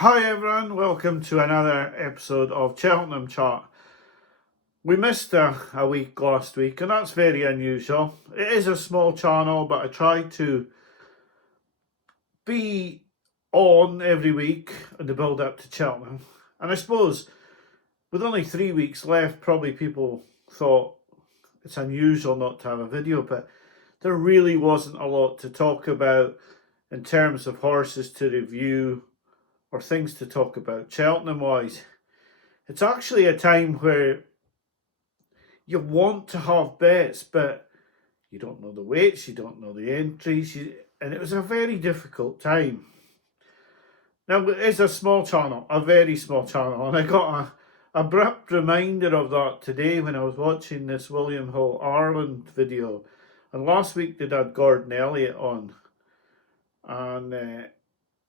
Hi everyone, welcome to another episode of Cheltenham Chat. We missed a week last week and that's very unusual. It is a small channel, but I try to be on every week in the build up to Cheltenham. And I suppose with only 3 weeks left, probably people thought it's unusual not to have a video, but there really wasn't a lot to talk about in terms of horses to review or things to talk about Cheltenham wise. It's actually a time where you want to have bets, but you don't know the weights, you don't know the entries, and it was a very difficult time. Now, it's a small channel, a very small channel, and I got a abrupt reminder of that today when I was watching this William Hill Ireland video. And last week they had Gordon Elliott on, and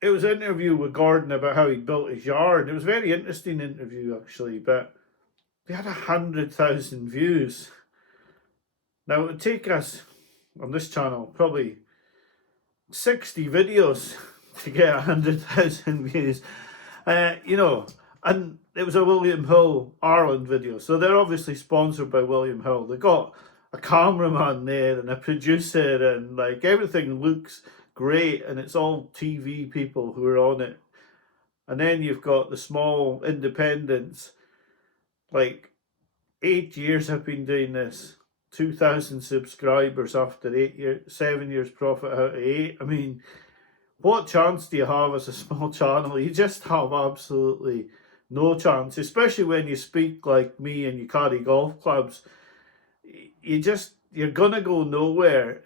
it was an interview with Gordon about how he built his yard. It was a very interesting interview actually, but we had 100,000 views. Now it would take us on this channel probably 60 videos to get 100,000 views. And it was a William Hill Ireland video, so they're obviously sponsored by William Hill. They got a cameraman there and a producer, and like everything looks great, and it's all TV people who are on it. And then you've got the small independents. Like 8 years I've been doing this, 2,000 subscribers after 8 years, 7 years profit out of 8. I mean, what chance do you have as a small channel? You just have absolutely no chance, especially when you speak like me and you carry golf clubs. You're gonna go nowhere.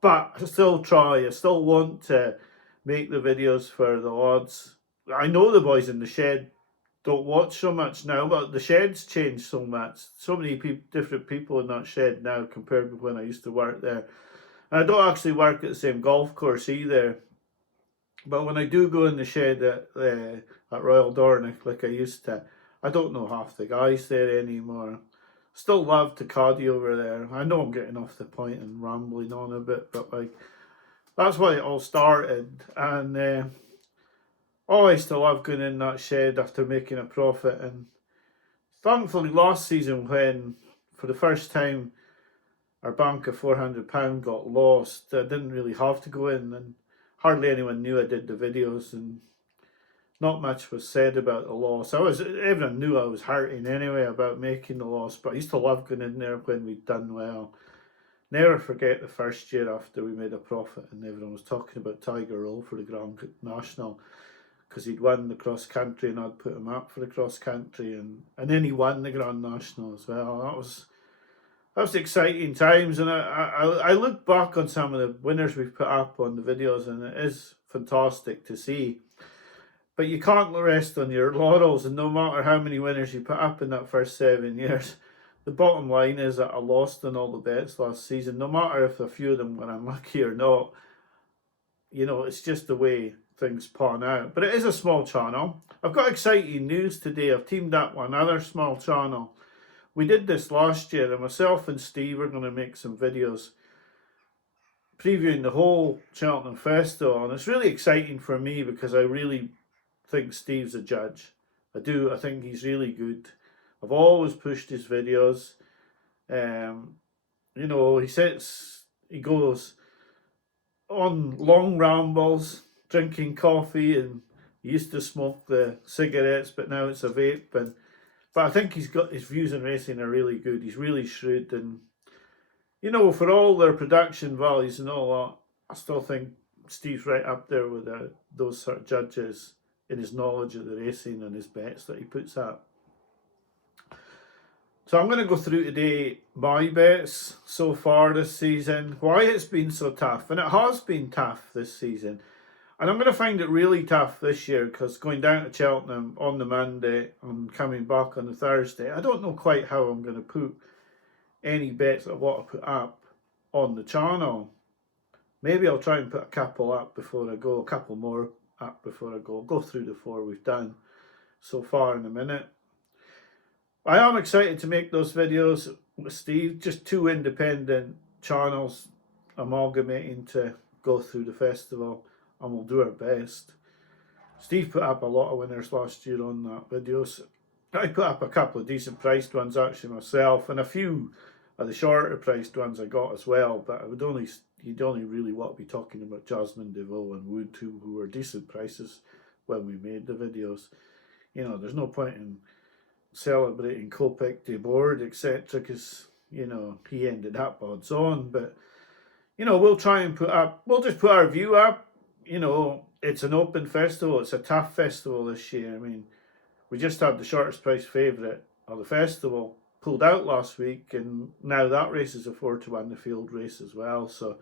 But I still try. I still want to make the videos for the lads. I know the boys in the shed don't watch so much now, but the shed's changed so much. So many different people in that shed now compared with when I used to work there. And I don't actually work at the same golf course either. But when I do go in the shed at Royal Dornoch like I used to, I don't know half the guys there anymore. Still love to caddy over there. I know I'm getting off the point and rambling on a bit, but like that's why it all started. And I still love going in that shed after making a profit. And thankfully, last season, when for the first time our bank of £400 got lost, I didn't really have to go in, and hardly anyone knew I did the videos, and not much was said about the loss. Everyone knew I was hurting anyway about making the loss, but I used to love going in there when we'd done well. Never forget the first year after we made a profit and everyone was talking about Tiger Roll for the Grand National, because he'd won the cross country and I'd put him up for the cross country, and then he won the Grand National as well. That was exciting times, and I look back on some of the winners we've put up on the videos, and it is fantastic to see. But you can't rest on your laurels, and no matter how many winners you put up in that first 7 years, the bottom line is that I lost on all the bets last season. No matter if a few of them were unlucky or not, it's just the way things pan out. But it is a small channel. I've got exciting news today. I've teamed up with another small channel. We did this last year, and myself and Steve are going to make some videos previewing the whole Cheltenham Festival, and it's really exciting for me because I really think Steve's a judge. I do. I think he's really good. I've always pushed his videos. He goes on long rambles, drinking coffee, and he used to smoke the cigarettes, but now it's a vape. But I think he's got his views on racing are really good. He's really shrewd, and for all their production values and all that, I still think Steve's right up there with those sort of judges in his knowledge of the racing and his bets that he puts up. So I'm going to go through today my bets so far this season, why it's been so tough, and it has been tough this season. And I'm going to find it really tough this year because going down to Cheltenham on the Monday and coming back on the Thursday, I don't know quite how I'm going to put any bets I want to put up on the channel. Maybe I'll try and put a couple up before I go, a couple more up before I go. I'll go through the 4 we've done so far in a minute. I am excited to make those videos with Steve, just 2 independent channels amalgamating to go through the festival, and we'll do our best. Steve put up a lot of winners last year on that video. So I put up a couple of decent priced ones actually myself, and a few of the shorter priced ones I got as well. But you'd only really want to be talking about Jasmine DeVoe and Wood, who were decent prices when we made the videos. There's no point in celebrating Kopek de Board, etc., because he ended up odds on. But we'll try and we'll just put our view up. It's an open festival. It's a tough festival this year. I mean, we just had the shortest price favourite of the festival pulled out last week, and now that race is a 4-1 the field race as well. So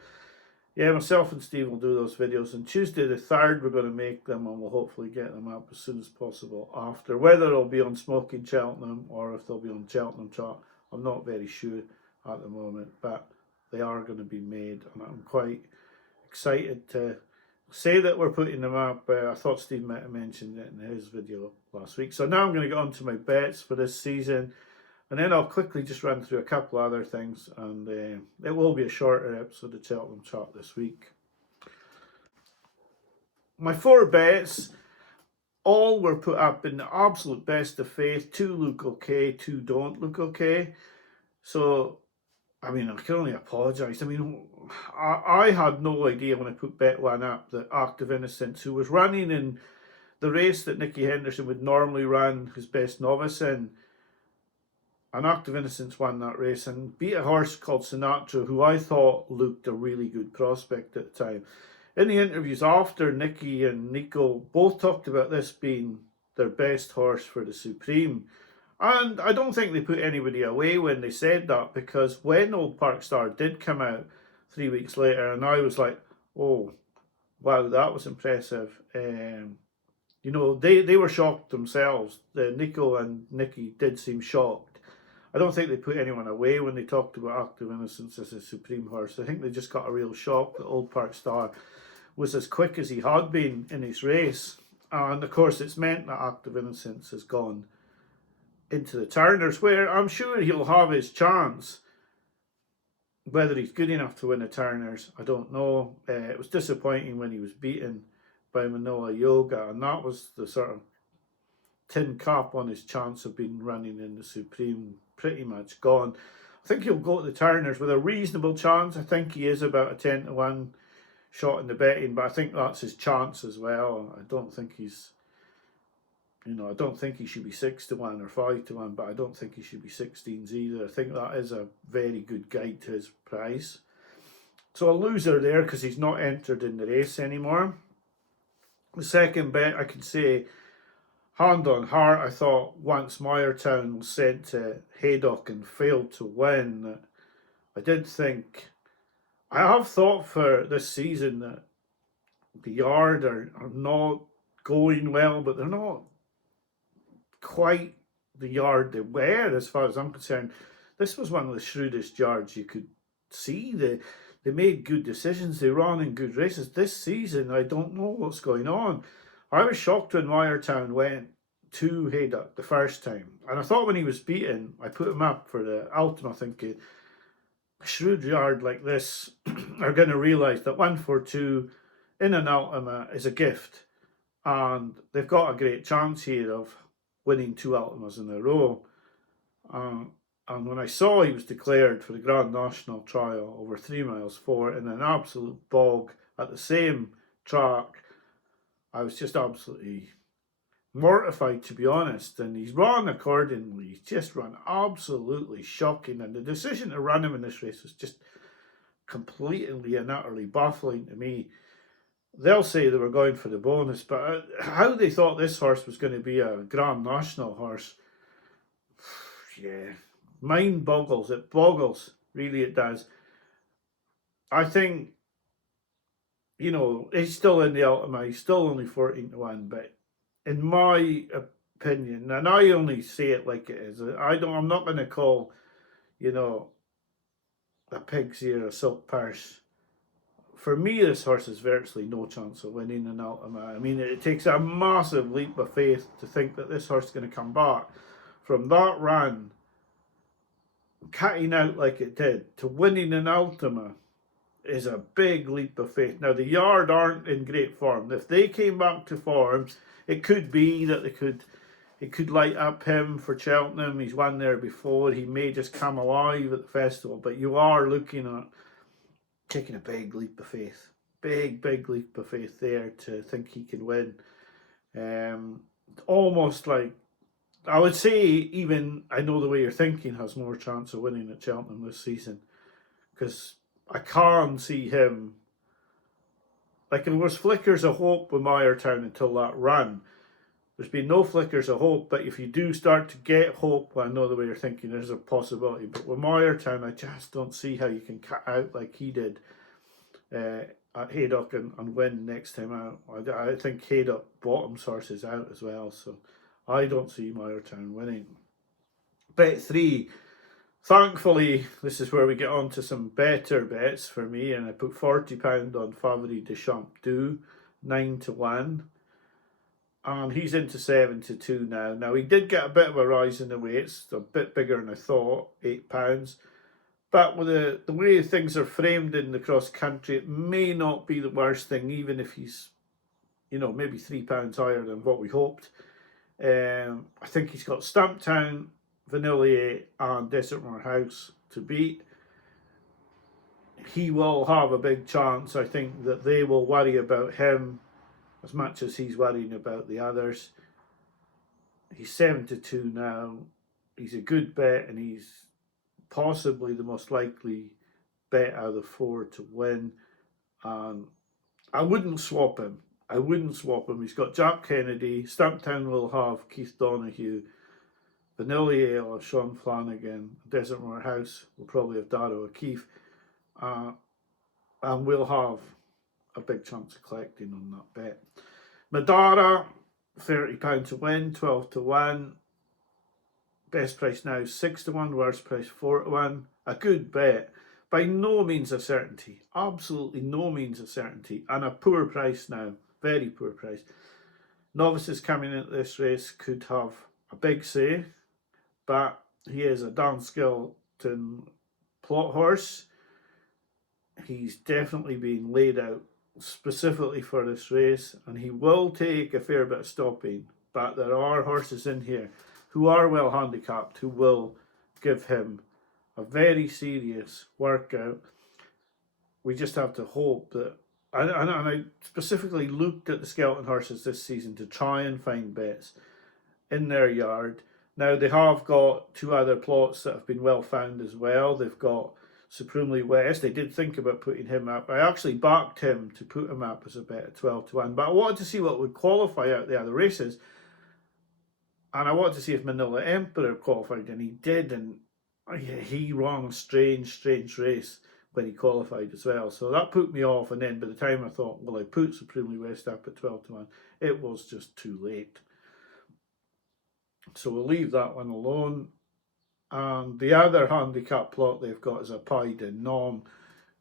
yeah, myself and Steve will do those videos. And Tuesday the 3rd, we're going to make them, and we'll hopefully get them up as soon as possible after. Whether it'll be on Smoking Cheltenham or if they'll be on Cheltenham Trot, I'm not very sure at the moment, but they are going to be made, and I'm quite excited to say that we're putting them up. I thought Steve might have mentioned it in his video last week. So now I'm going to get on to my bets for this season, and then I'll quickly just run through a couple other things, and it will be a shorter episode of Cheltenham Chart this week. My 4 bets, all were put up in the absolute best of faith. 2 look okay, 2 don't look okay. So, I mean, I can only apologise. I mean, I had no idea when I put bet 1 up that Active Innocence, who was running in the race that Nicky Henderson would normally run his best novice in, and Active Innocence won that race and beat a horse called Sinatra, who I thought looked a really good prospect at the time. In the interviews after, Nicky and Nico both talked about this being their best horse for the Supreme. And I don't think they put anybody away when they said that, because when Old Park Star did come out 3 weeks later, and I was like, oh, wow, that was impressive. They were shocked themselves. Nico and Nicky did seem shocked. I don't think they put anyone away when they talked about Active Innocence as a Supreme horse. I think they just got a real shock that Old Park Star was as quick as he had been in his race. And of course, it's meant that Active Innocence has gone into the Turners, where I'm sure he'll have his chance. Whether he's good enough to win the Turners, I don't know. It was disappointing when he was beaten by Manoa Yoga, and that was the sort of tin cap on his chance of being running in the Supreme. Pretty much gone. I think he'll go to the Turners with a reasonable chance. I think he is about a 10-1 shot in the betting, but I think that's his chance as well. I don't think he's, I don't think he should be 6-1 or 5-1, but I don't think he should be 16s either. I think that is a very good guide to his price. So a loser there because he's not entered in the race anymore. The second bet, I could say, hand on heart, I thought once Meyertown was sent to Haydock and failed to win, I did think, I have thought for this season that the Yard are not going well, but they're not quite the Yard they were as far as I'm concerned. This was one of the shrewdest yards you could see. They made good decisions, they ran in good races. This season, I don't know what's going on. I was shocked when Meyertown went to Haydock the first time, and I thought when he was beaten, I put him up for the Ultima, thinking a shrewd yard like this are going to realise that 1-4-2 in an Ultima is a gift, and they've got a great chance here of winning 2 Ultimas in a row. And when I saw he was declared for the Grand National Trial over 3 miles 4 in an absolute bog at the same track, I was just absolutely mortified, to be honest. And he's run accordingly. He's just run absolutely shocking. And the decision to run him in this race was just completely and utterly baffling to me. They'll say they were going for the bonus, but how they thought this horse was going to be a Grand National horse, yeah, mind boggles. It boggles, really it does. I think, he's still in the Ultima, he's still only 14-1, but in my opinion, and I only say it like it is, I'm not going to call, a pig's ear a silk purse. For me, this horse has virtually no chance of winning an Ultima. I mean, it takes a massive leap of faith to think that this horse is going to come back from that run, cutting out like it did, to winning an Ultima is a big leap of faith. Now, the Yard aren't in great form. If they came back to form, it could be that it could light up him for Cheltenham. He's won there before. He may just come alive at the festival. But you are looking at taking a big leap of faith. Big leap of faith there to think he can win. Almost like, I would say, even I Know the Way You're Thinking has more chance of winning at Cheltenham this season, because I can't see him. Like, there was flickers of hope with Meyertown until that run. There's been no flickers of hope, but if you do start to get hope, well, I Know the Way You're Thinking, there's a possibility. But with Meyertown, I just don't see how you can cut out like he did at Haydock and win next time out. I think Haydock bottoms horses out as well, so I don't see Meyertown winning. Bet 3. Thankfully, this is where we get on to some better bets for me, and I put £40 on Favori de Champdou, 9-1. And he's into 7-2 now. Now, he did get a bit of a rise in the weights, a bit bigger than I thought, £8. But with the way things are framed in the cross country, it may not be the worst thing, even if he's, maybe £3 higher than what we hoped. I think he's got Stumptown, Vanillier, and Desertmore House to beat. He will have a big chance. I think that they will worry about him as much as he's worrying about the others. He's 7-2 now. He's a good bet, and he's possibly the most likely bet out of the 4 to win. And I wouldn't swap him. He's got Jack Kennedy. Stumptown will have Keith Donoghue. Vanillier will have Sean Flanagan. Desertmore House will probably have Darrow O'Keefe. And we'll have a big chance of collecting on that bet. Madara, £30 to win, 12-1. Best price now 6-1, worst price 4-1. A good bet. By no means a certainty. Absolutely no means a certainty. And a poor price now. Very poor price. Novices coming into this race could have a big say, but he is a darn skeleton plot horse. He's definitely been laid out specifically for this race, and he will take a fair bit of stopping, but there are horses in here who are well handicapped who will give him a very serious workout. We just have to hope that, and I specifically looked at the skeleton horses this season to try and find bets in their yard. Now, they have got 2 other plots that have been well found as well. They've got Supremely West. They did think about putting him up. I actually backed him to put him up as a bet at 12-1, but I wanted to see what would qualify out the other races. And I wanted to see if Manila Emperor qualified, and he did, and he ran a strange race when he qualified as well. So that put me off, and then by the time I thought, well, I put Supremely West up at 12-1, it was just too late. So we'll leave that one alone. And the other handicap plot they've got is a Pied de Nom,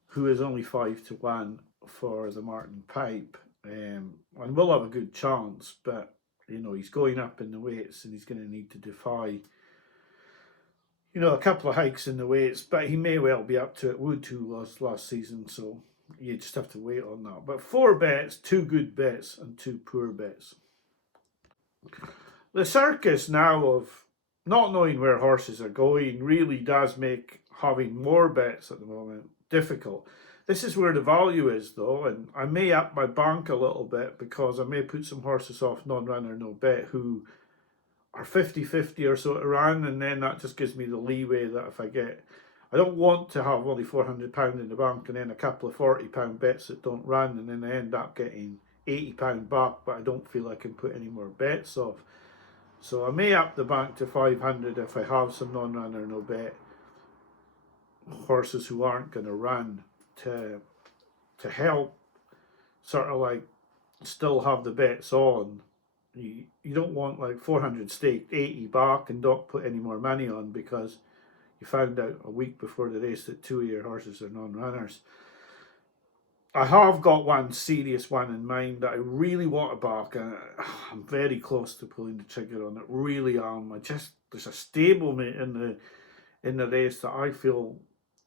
who is only 5-1 for the Martin Pipe. And will have a good chance, but he's going up in the weights, and he's going to need to defy a couple of hikes in the weights, but he may well be up to it. Wood too last season, so you just have to wait on that. But 4 bets, 2 good bets and 2 poor bets. The circus now of not knowing where horses are going really does make having more bets at the moment difficult. This is where the value is, though, and I may up my bank a little bit because I may put some horses off non-runner, no bet, who are 50-50 or so to run, and then that just gives me the leeway that if I don't want to have only £400 in the bank and then a couple of £40 bets that don't run, and then I end up getting £80 back, but I don't feel I can put any more bets off. So I may up the bank to 500 if I have some non-runner, no bet horses who aren't going to run to help sort of like still have the bets on. You don't want like 400 staked, 80 back and don't put any more money on because you found out a week before the race that 2 of your horses are non-runners. I have got one serious one in mind that I really want to back, and I'm very close to pulling the trigger on it. Really am. There's a stablemate in the race that I feel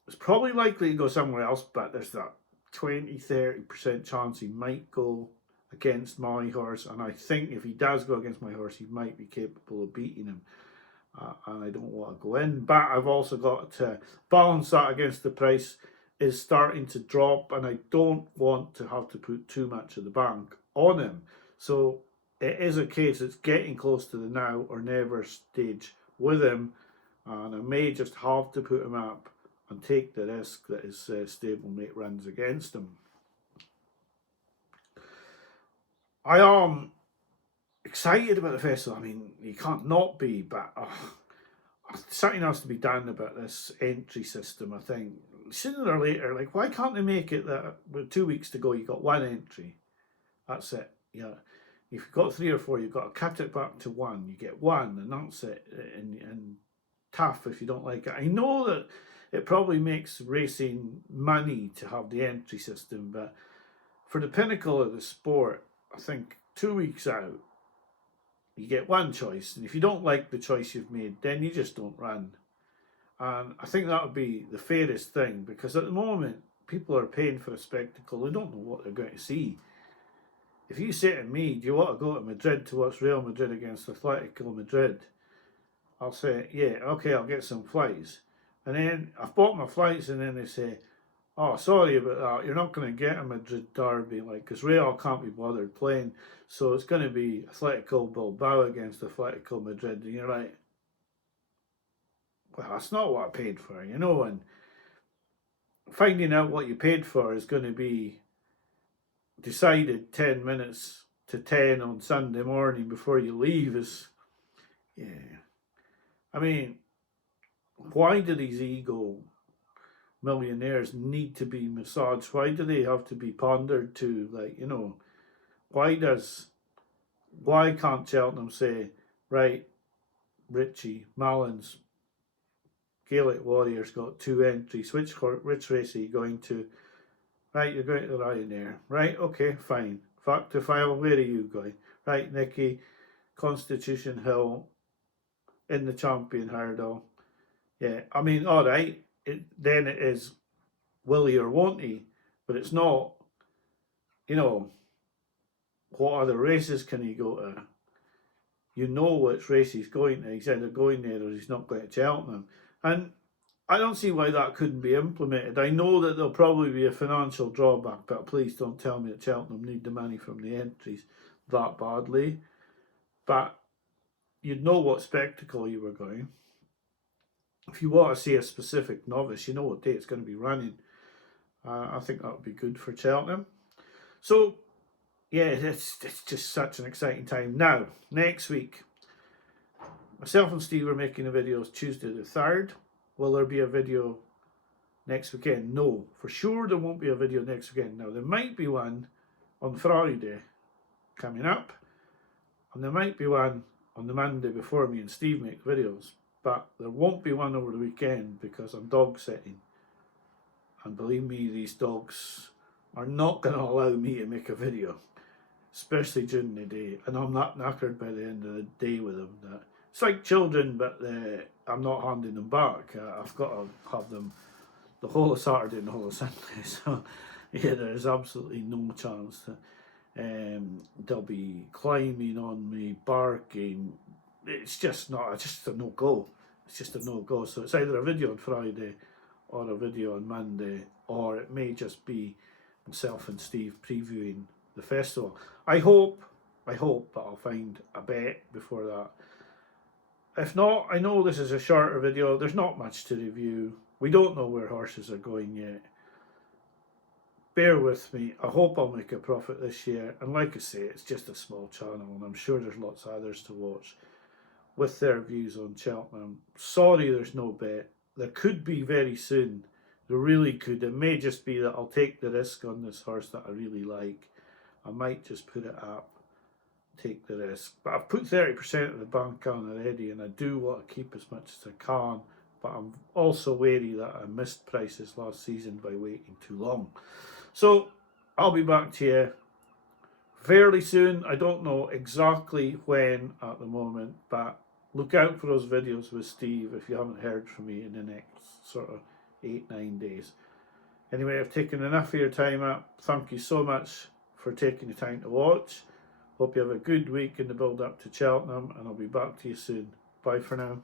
is probably likely to go somewhere else, but there's that 20-30% chance he might go against my horse, and I think if he does go against my horse, he might be capable of beating him. And I don't want to go in, but I've also got to balance that against the price is starting to drop, and I don't want to have to put too much of the bank on him. So it is a case, it's getting close to the now or never stage with him, and I may just have to put him up and take the risk that his stablemate runs against him. I am excited about the festival. I mean, you can't not be, but something has to be done about this entry system, I think. Sooner or later, like, why can't they make it that with 2 weeks to go, you got one entry? That's it. Yeah. If you've got 3 or 4, you've got to cut it back to one. You get one, and that's it. And tough if you don't like it. I know that it probably makes racing money to have the entry system, but for the pinnacle of the sport, I think 2 weeks out, you get one choice, and if you don't like the choice you've made, then you just don't run. And I think that would be the fairest thing, because at the moment, people are paying for a spectacle. They don't know what they're going to see. If you say to me, do you want to go to Madrid to watch Real Madrid against Atletico Madrid? I'll say, yeah, okay, I'll get some flights. And then I've bought my flights, and then they say, oh, sorry about that, you're not going to get a Madrid derby, like, because Real can't be bothered playing, so it's going to be Atletico Bilbao against Atletico Madrid. And you're like, well, that's not what I paid for, you know, and finding out what you paid for is going to be decided 10 minutes to 10 on Sunday morning before you leave is, yeah. I mean, why do these ego millionaires need to be massaged? Why do they have to be pondered to? Like, you know, why can't Cheltenham say, right, Richie Mullins, Gaelic Warriors got 2 entries, which race are you going to? Right, you're going to the Ryanair. Right, okay, fine. Fact to file, where are you going? Right, Nicky, Constitution Hill, in the champion hurdle. Yeah, I mean, all right, then it is will he or won't he? But it's not, you know, what other races can he go to? You know which race he's going to. He's either going there or he's not going to Cheltenham. And I don't see why that couldn't be implemented. I know that there'll probably be a financial drawback, but please don't tell me that Cheltenham need the money from the entries that badly. But you'd know what spectacle you were going. If you want to see a specific novice, you know what day it's going to be running. I think that would be good for Cheltenham. So, yeah, it's just such an exciting time. Now, next week, myself and Steve are making the videos Tuesday the 3rd. Will there be a video next weekend? No, for sure there won't be a video next weekend. Now, there might be one on Friday coming up, and there might be one on the Monday before me and Steve make videos, but there won't be one over the weekend because I'm dog sitting. And believe me, these dogs are not going to allow me to make a video, especially during the day. And I'm not knackered by the end of the day with them. It's like children, but I'm not handing them back. I've got to have them the whole of Saturday and the whole of Sunday. So, yeah, there's absolutely no chance. They'll be climbing on me, barking. It's just a no-go. It's just a no-go. So it's either a video on Friday or a video on Monday, or it may just be myself and Steve previewing the festival. I hope, but I'll find a bet before that. If not, I know this is a shorter video. There's not much to review. We don't know where horses are going yet. Bear with me. I hope I'll make a profit this year. And like I say, it's just a small channel, and I'm sure there's lots of others to watch with their views on Cheltenham. Sorry there's no bet. There could be very soon. There really could. It may just be that I'll take the risk on this horse that I really like. I might just put it up, take the risk. But I've put 30% of the bank on already, and I do want to keep as much as I can. But I'm also wary that I missed prices last season by waiting too long. So I'll be back to you fairly soon. I don't know exactly when at the moment, but look out for those videos with Steve if you haven't heard from me in the next sort of 8-9 days. Anyway, I've taken enough of your time up. Thank you so much for taking the time to watch. Hope you have a good week in the build up to Cheltenham, and I'll be back to you soon. Bye for now.